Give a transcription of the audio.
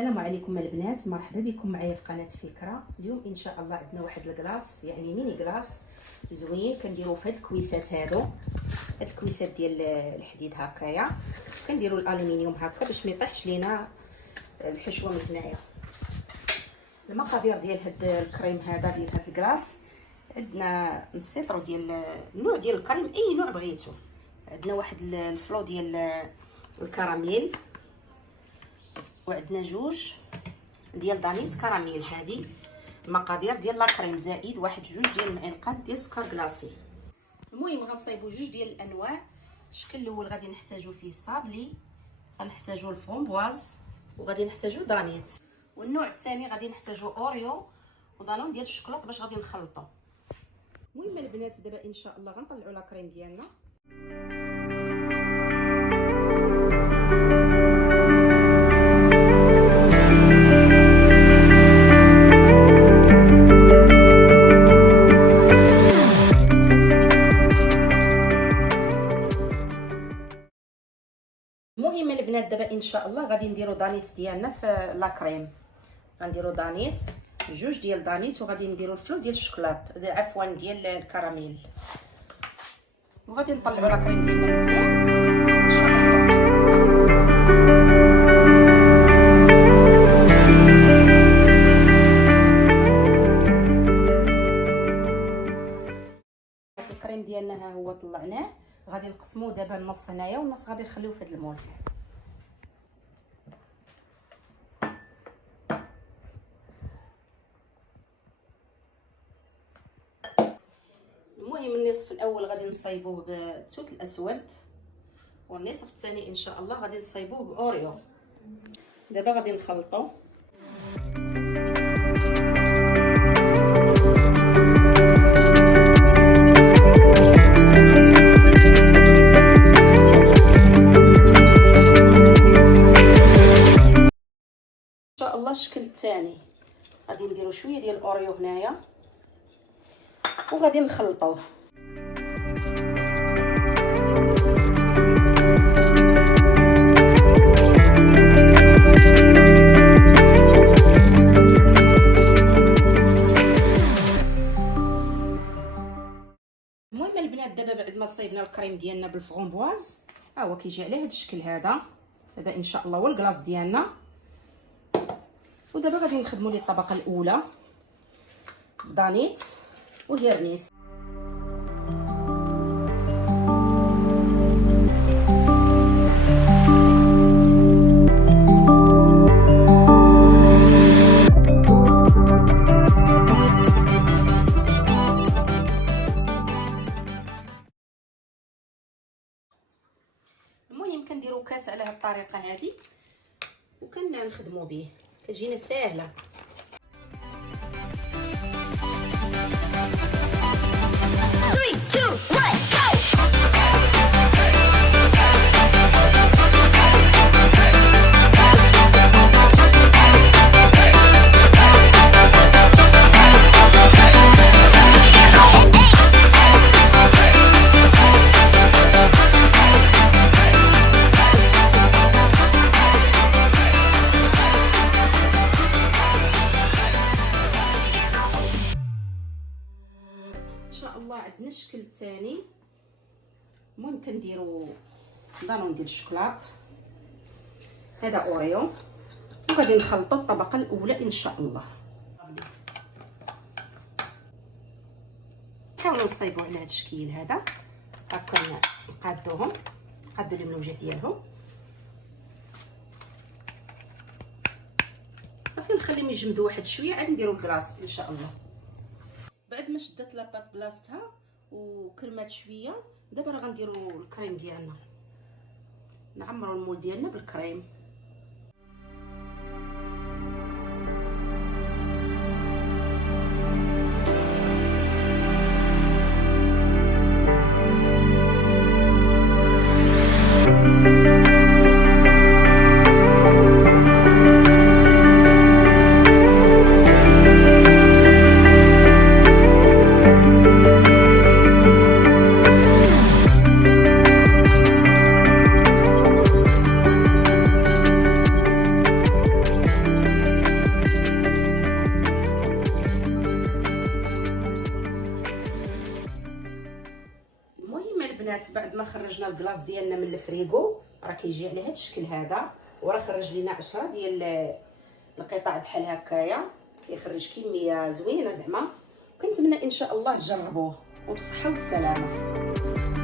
السلام عليكم البنات، مرحبا بكم معايا في قناه فكره. اليوم ان شاء الله عندنا واحد الكلاص، يعني ميني كلاص زوين كنديروا في هاد الكويسات هادو، هاد الكويسات ديال الحديد هكايا، كنديروا الالومنيوم هكا باش ما يطيحش لينا الحشوه من هنايا. المقادير ديال هاد الكريم هذا ديال هاد الكلاص، عندنا نسيطرو ديال النوع ديال الكريم، اي نوع بغيتو. عندنا واحد الفلو ديال الكراميل، وعندنا جوج ديال دانيس كراميل. هذه المقادير ديال لا كريم، زائد واحد جوج ديال المعلقات ديال سكر كلاصي. المهم غنصايبوا جوج ديال الانواع. الشكل الاول غادي نحتاجو فيه صابلي، غنحتاجو الفرومبواز، وغادي نحتاجو دانيت. والنوع الثاني غادي نحتاجو اوريو ودانون ديال الشوكولاط باش غادي نخلطو. المهم البنات دابا ان شاء الله غنطلعوا لا كريم ديالنا. المهم البنات دابا ان شاء الله غادي نديرو دانيت ديالنا في لا كريم. غنديرو دانيت، جوج ديال دانيت، وغادي نديرو الفلو ديال الشوكولاط، عفوا ديال الكراميل، وغادي نطلعو لا كريم ديالنا مزيان ان شاء الله. الكريم ديالنا ها هو طلعناه، غادي نقسموه دابا النص هنايا والنص غادي نخليوه في هذا المول. المهم النصف الاول غادي نصايبوه بالتوت الاسود، والنصف الثاني ان شاء الله غادي نصايبوه باوريو. دابا غادي نخلطو. ان شاء الله الشكل الثاني غادي نديرو شويه ديال الاوريو هنايا وغادي نخلطوه. المهم البنات دابا بعد ما صايبنا الكريم ديالنا بالفرومبواز، ها هو كيجي على هذا الشكل هذا ان شاء الله هو الكلاص ديالنا. ودابا غادي نخدموا ليه الطبقه الاولى دانيت وهيرنيس. المهم كنديروا كاس على هذه الطريقه هذه وكنخدموا به، كتجينا ساهله. عندنا الشكل الثاني. المهم كنديروا دانون ديال الشوكولاط، هذا اوريو، وغادي نخلطوا الطبقه الاولى ان شاء الله. نحاولوا نصايبوا على هذا الشكل هذا هكا، نقادوهم، نقادوا لهم الوجه ديالهم صافي، نخليهم يجمدوا واحد شويه عاد نديروا الكلاص ان شاء الله. بعد ما شدت لاباط بلاصتها وكرمات شويه، دابا راه غنديروا الكريم ديالنا، نعمروا المول ديالنا بالكريم. البنات بعد ما خرجنا الكلاص ديالنا من الفريغو راه كيجي على هذا الشكل هذا، وراه خرج لينا 10 ديال القطع بحال هكايا، كيخرج كميه زوينه زعما. كنتمنى ان شاء الله تجربوه وبالصحه والسلامه.